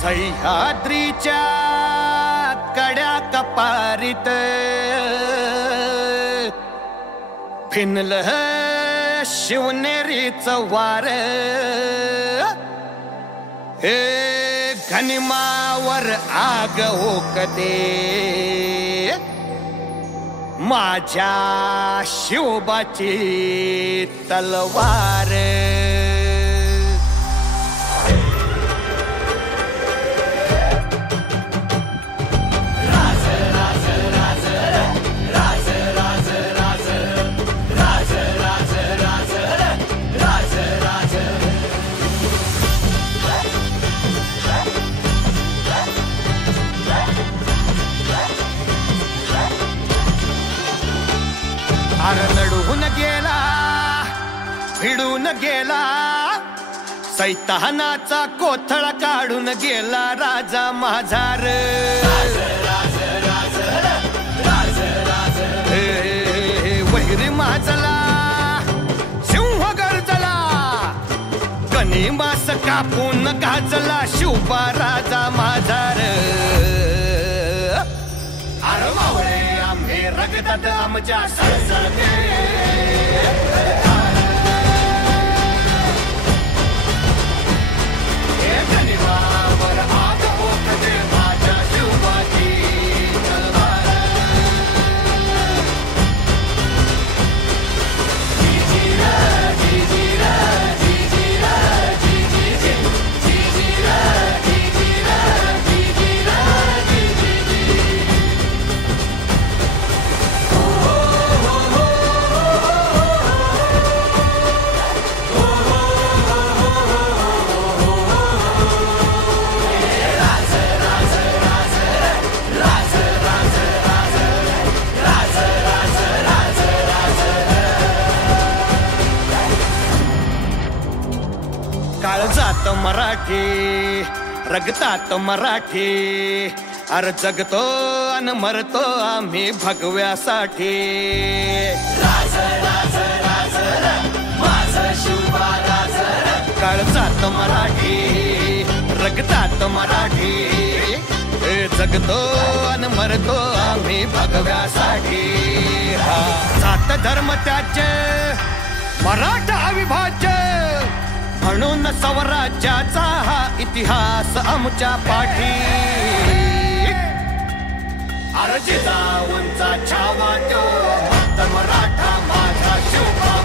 सह्याद्रीच्या कड्या कपारीत फिनलं शिवनेरीचं वार हे घनिमावर आग ओकते माझ्या शिवबाची तलवार लढून गेला भिडून गेला सैतानाचा कोथळा काढून गेला राजा माझार वैरी माजला सिंह गरजला कणी मास कापून गाजला शिवबा राजा माझार अरे मावळे आम्ही रगतात आमच्या सळसळते काळजात मराठी रगतात मराठी अरे जगतो अन मरतो आम्ही भगव्यासाठी काळजात मराठी रगतात मराठी जगतो अन मरतो आम्ही भगव्यासाठी जात धर्म त्याचे मराठा अविभाज्य म्हणून स्वराज्याचा हा इतिहास आमच्या पाठी अर्जी जाऊनचा छावा तो मराठा माझा शिवबा